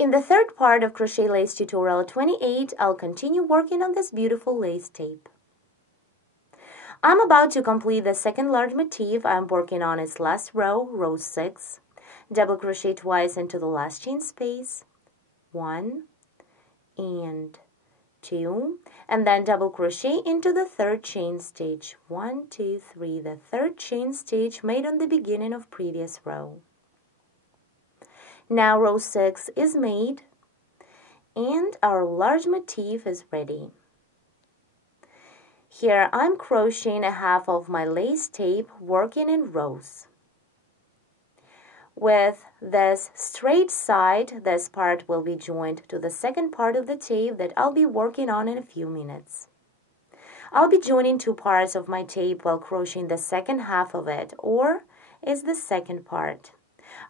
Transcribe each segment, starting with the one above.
In the third part of Crochet Lace Tutorial 28, I'll continue working on this beautiful lace tape. I'm about to complete the second large motif. I'm working on its last row, row 6. Double crochet twice into the last chain space, 1 and 2, and then double crochet into the third chain stitch, 1, 2, 3, the third chain stitch made on the beginning of previous row. Now row 6 is made and our large motif is ready. Here I'm crocheting a half of my lace tape, working in rows. With this straight side, this part will be joined to the second part of the tape that I'll be working on in a few minutes. I'll be joining two parts of my tape while crocheting the second half of it, or is the second part.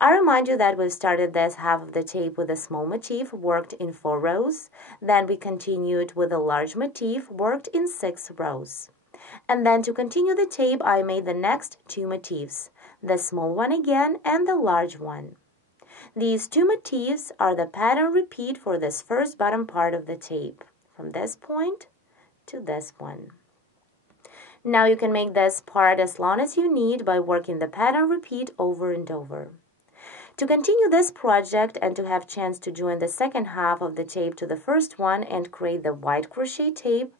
I remind you that we started this half of the tape with a small motif worked in 4 rows, then we continued with a large motif worked in 6 rows. And then to continue the tape, I made the next 2 motifs, the small one again and the large one. These 2 motifs are the pattern repeat for this first bottom part of the tape, from this point to this one. Now you can make this part as long as you need by working the pattern repeat over and over. To continue this project and to have chance to join the second half of the tape to the first one and create the white crochet tape,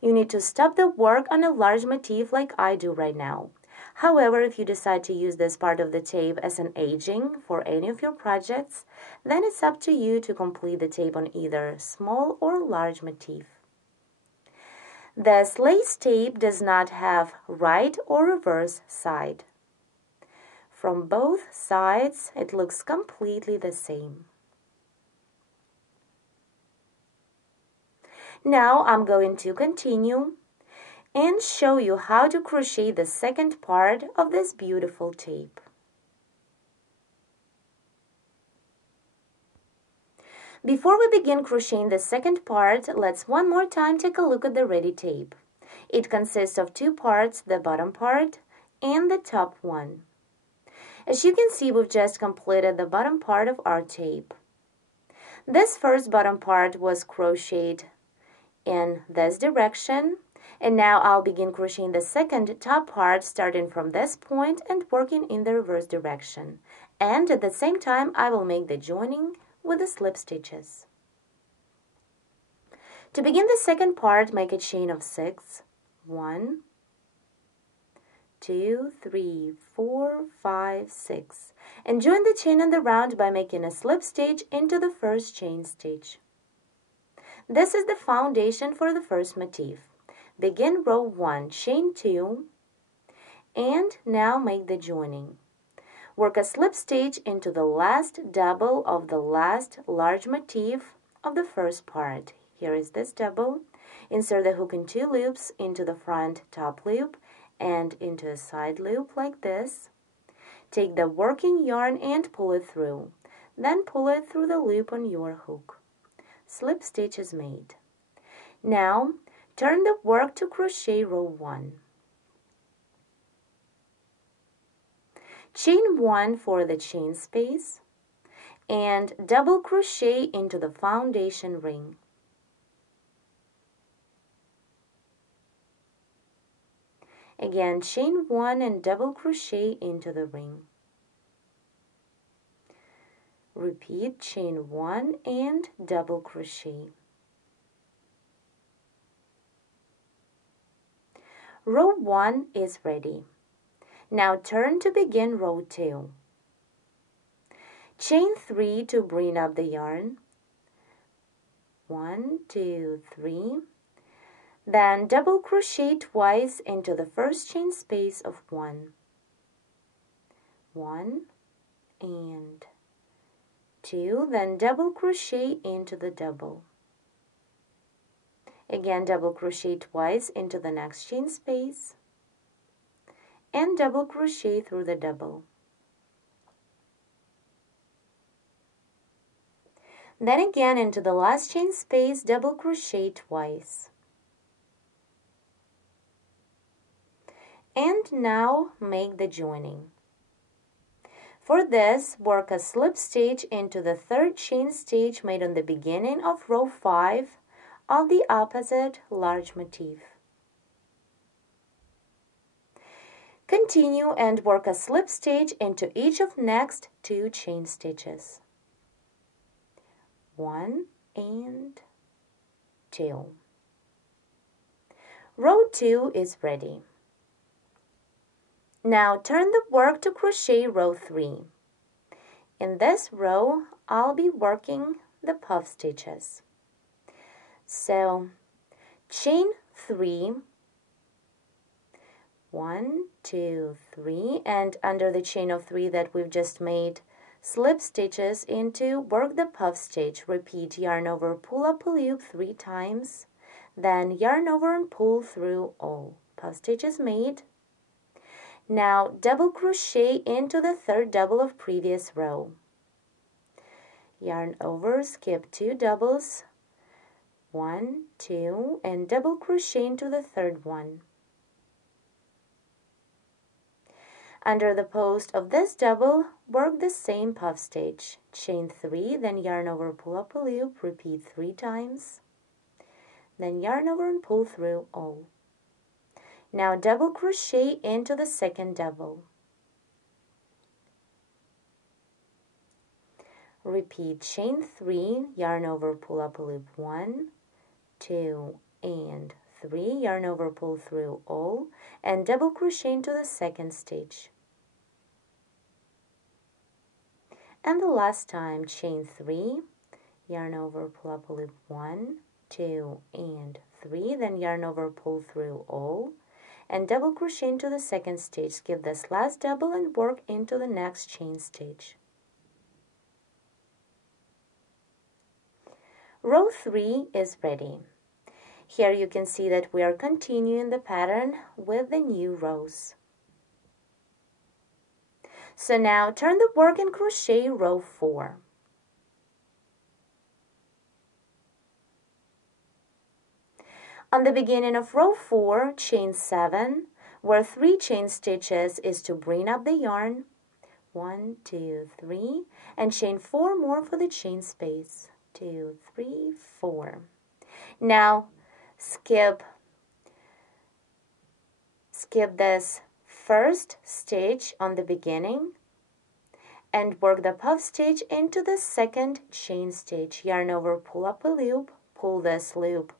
you need to stop the work on a large motif like I do right now. However, if you decide to use this part of the tape as an aging for any of your projects, then it's up to you to complete the tape on either small or large motif. This lace tape does not have right or reverse side. From both sides, it looks completely the same. Now I'm going to continue and show you how to crochet the second part of this beautiful tape. Before we begin crocheting the second part, let's one more time take a look at the ready tape. It consists of 2 parts, the bottom part and the top one. As you can see, we've just completed the bottom part of our tape. This first bottom part was crocheted in this direction, and now I'll begin crocheting the second top part starting from this point and working in the reverse direction. And at the same time, I will make the joining with the slip stitches. To begin the second part, make a chain of 6, 1, 2, 3, 4, 5, 6, and join the chain in the round by making a slip stitch into the first chain stitch. This is the foundation for the first motif. Begin row 1, chain 2, and now make the joining. Work a slip stitch into the last double of the last large motif of the first part. Here is this double. Insert the hook in 2 loops into the front top loop and into a side loop like this. Take the working yarn and pull it through. Then pull it through the loop on your hook. Slip stitch is made. Now turn the work to crochet row 1. Chain 1 for the chain space and double crochet into the foundation ring. Again, chain 1 and double crochet into the ring. Repeat chain 1 and double crochet. Row 1 is ready. Now turn to begin row 2. Chain 3 to bring up the yarn. 1, 2, 3. Then double crochet twice into the first chain space of 1. 1 and 2, then double crochet into the double. Again, double crochet twice into the next chain space and double crochet through the double. Then again into the last chain space, double crochet twice. And now make the joining. For this, work a slip stitch into the third chain stitch made on the beginning of row 5 of the opposite large motif. Continue and work a slip stitch into each of next 2 chain stitches. 1 and 2. Row 2 is ready. Now turn the work to crochet row 3. In this row, I'll be working the puff stitches. So, chain 3, 1, 2, 3, and under the chain of 3 that we've just made, slip stitches into work the puff stitch. Repeat yarn over, pull up a loop 3 times, then yarn over and pull through all. Puff stitches made. Now double crochet into the third double of previous row. Yarn over, skip 2 doubles, 1, 2, and double crochet into the third one. Under the post of this double, work the same puff stitch. Chain 3, then yarn over, pull up a loop, repeat 3 times, then yarn over and pull through all. Now double crochet into the second double. Repeat chain 3, yarn over, pull up a loop 1, 2, and 3, yarn over, pull through all, and double crochet into the second stitch. And the last time, chain 3, yarn over, pull up a loop 1, 2, and 3, then yarn over, pull through all, and double crochet into the second stitch. Skip this last double and work into the next chain stitch. Row 3 is ready. Here you can see that we are continuing the pattern with the new rows. So now turn the work and crochet row 4. On the beginning of row 4, chain 7, where 3 chain stitches is to bring up the yarn, 1, 2, 3, and chain 4 more for the chain space, 2, 3, 4. Now skip this first stitch on the beginning and work the puff stitch into the second chain stitch. Yarn over, pull up a loop, pull this loop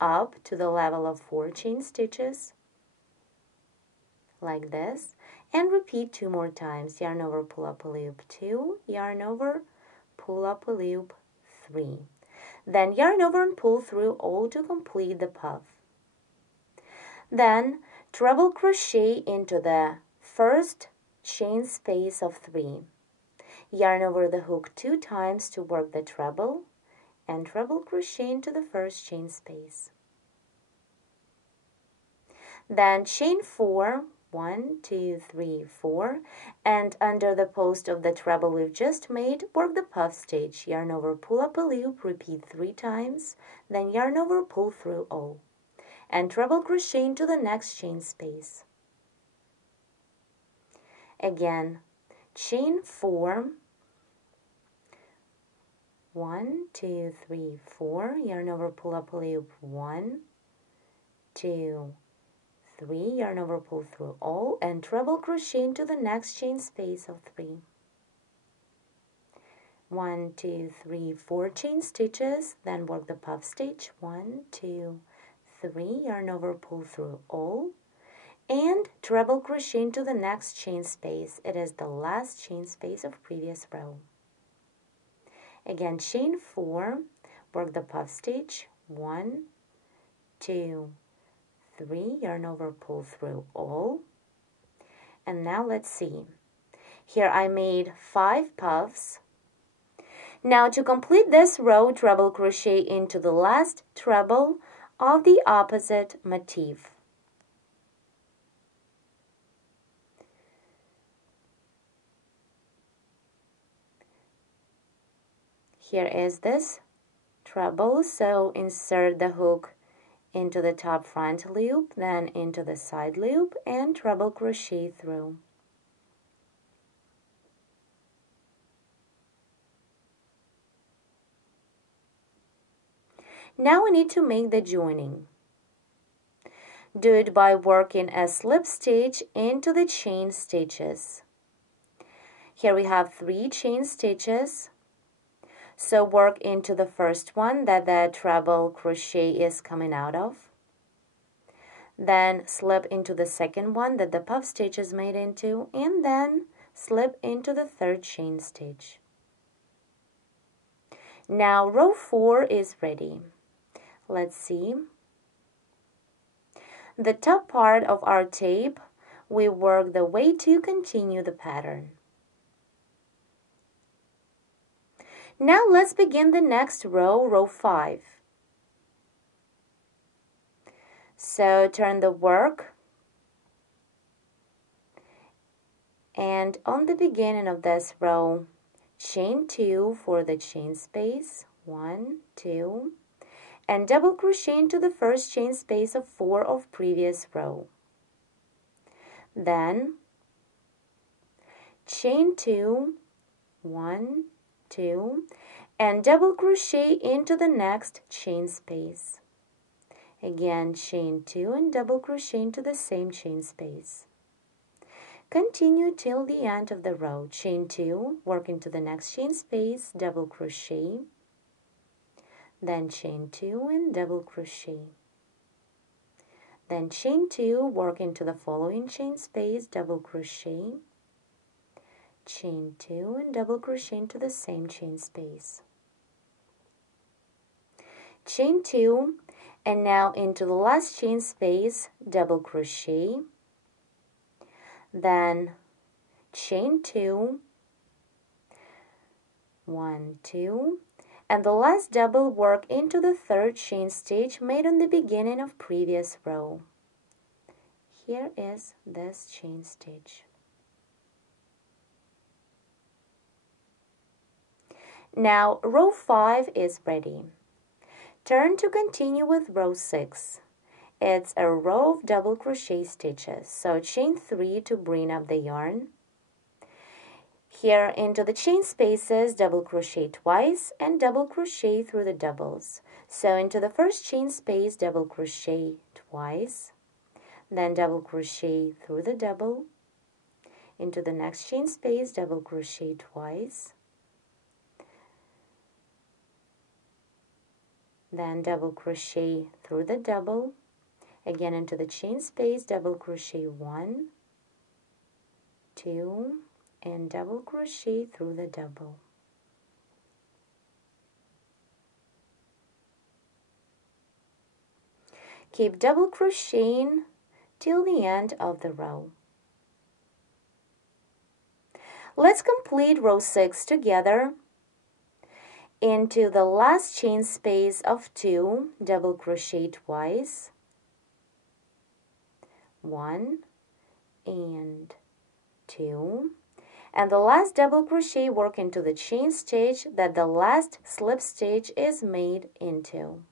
up to the level of 4 chain stitches like this, and repeat 2 more times. Yarn over, pull up a loop 2, yarn over, pull up a loop 3. Then yarn over and pull through all to complete the puff. Then treble crochet into the first chain space of 3. Yarn over the hook 2 times to work the treble, and treble crochet into the first chain space. Then chain 4, 1, 2, 3, 4, and under the post of the treble we've just made, work the puff stitch. Yarn over, pull up a loop, repeat 3 times, then yarn over, pull through all, and treble crochet into the next chain space. Again, chain 4, 1, 2, 3, 4, yarn over, pull up a loop 1, 2, 3, yarn over, pull through all, and treble crochet into the next chain space of 3. 1, 2, 3, 4 chain stitches, then work the puff stitch, 1, 2, 3, yarn over, pull through all, and treble crochet into the next chain space. It is the last chain space of previous row. Again, chain 4, work the puff stitch, 1, 2, 3, yarn over, pull through all. And now let's see. Here I made 5 puffs. Now to complete this row, treble crochet into the last treble of the opposite motif. Here is this treble, so insert the hook into the top front loop, then into the side loop, and treble crochet through. Now we need to make the joining. Do it by working a slip stitch into the chain stitches. Here we have 3 chain stitches. So work into the first one that the treble crochet is coming out of. Then slip into the second one that the puff stitch is made into, and then slip into the third chain stitch. Now row 4 is ready. Let's see. The top part of our tape, we work the way to continue the pattern. Now let's begin the next row, row 5. So turn the work, and on the beginning of this row, chain 2 for the chain space, 1, 2, and double crochet into the first chain space of 4 of previous row. Then chain 2, 1, 2, and double crochet into the next chain space. Again, chain 2 and double crochet into the same chain space. Continue till the end of the row. Chain 2, work into the next chain space, double crochet, then chain 2 and double crochet. Then chain 2, work into the following chain space, double crochet, chain 2 and double crochet into the same chain space. Chain 2, and now into the last chain space, double crochet, then chain 2, 1, 2, and the last double work into the third chain stitch made on the beginning of previous row. Here is this chain stitch. Now row 5 is ready. Turn to continue with row 6. It's a row of double crochet stitches, so chain 3 to bring up the yarn. Here into the chain spaces, double crochet twice and double crochet through the doubles. So into the first chain space, double crochet twice, then double crochet through the double. Into the next chain space, double crochet twice, then double crochet through the double, again into the chain space, double crochet 1, 2, and double crochet through the double. Keep double crocheting till the end of the row. Let's complete row 6 together. Into the last chain space of 2, double crochet twice, 1 and 2, and the last double crochet work into the chain stitch that the last slip stitch is made into.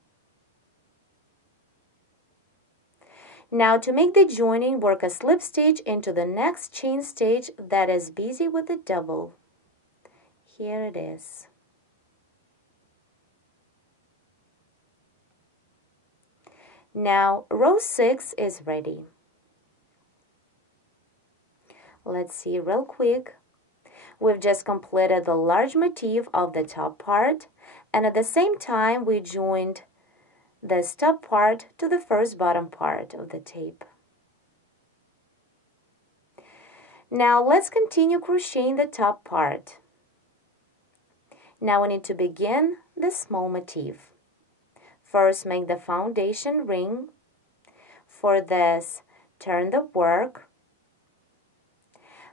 Now to make the joining, work a slip stitch into the next chain stitch that is busy with the double. Here it is. Now row 6 is ready. Let's see real quick. We've just completed the large motif of the top part, and at the same time we joined this top part to the first bottom part of the tape. Now let's continue crocheting the top part. Now we need to begin the small motif. First, make the foundation ring. For this, turn the work.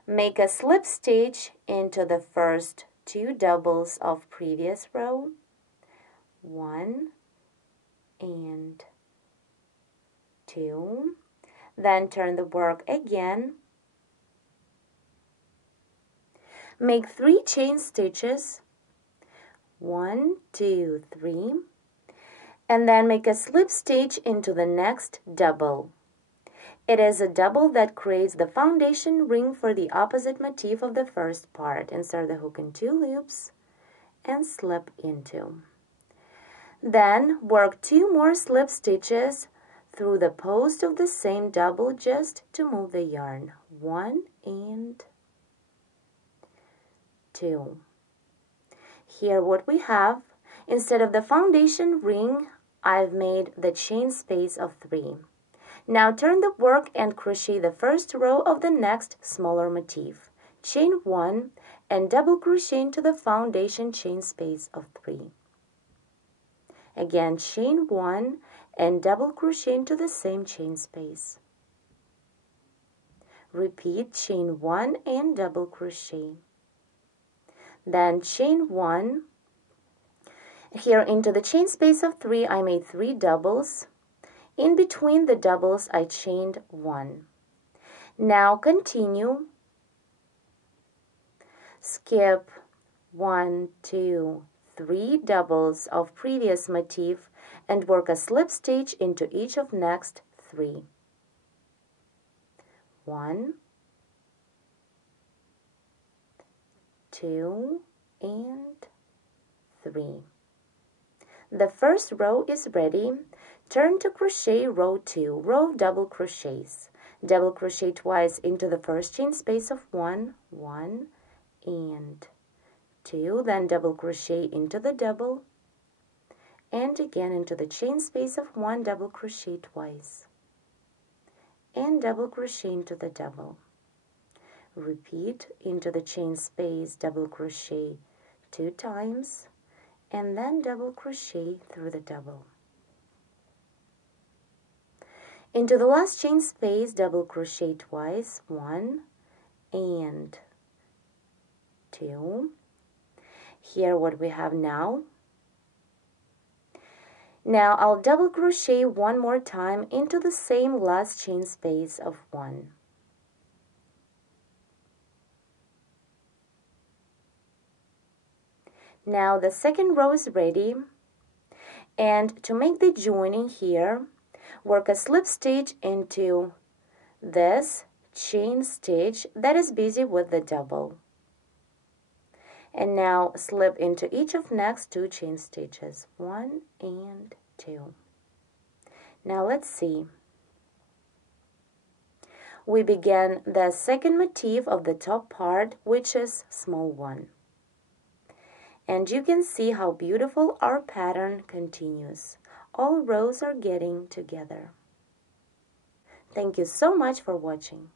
Make a slip stitch into the first 2 doubles of previous row, 1 and 2. Then turn the work again. Make 3 chain stitches, 1, 2, 3. And then make a slip stitch into the next double. It is a double that creates the foundation ring for the opposite motif of the first part. Insert the hook in 2 loops and slip into. Then work 2 more slip stitches through the post of the same double just to move the yarn. 1 and 2. Here what we have, instead of the foundation ring, I've made the chain space of 3. Now turn the work and crochet the first row of the next smaller motif. Chain 1 and double crochet into the foundation chain space of 3. Again, chain 1 and double crochet into the same chain space. Repeat chain 1 and double crochet. Then chain 1. Here into the chain space of 3, I made 3 doubles. In between the doubles, I chained 1. Now continue. Skip 1, 2, 3 doubles of previous motif and work a slip stitch into each of next 3. 1, 2, and 3. The first row is ready. Turn to crochet row 2, row of double crochets. Double crochet twice into the first chain space of 1, 1, and 2, then double crochet into the double, and again into the chain space of 1, double crochet twice, and double crochet into the double. Repeat into the chain space, double crochet 2 times, and then double crochet through the double. Into the last chain space, double crochet twice, 1 and 2. Here what we have now. Now I'll double crochet 1 more time into the same last chain space of 1. Now the second row is ready, and to make the joining here, work a slip stitch into this chain stitch that is busy with the double. And now slip into each of next 2 chain stitches, 1 and 2. Now let's see. We begin the second motif of the top part, which is small 1. And you can see how beautiful our pattern continues. All rows are getting together. Thank you so much for watching.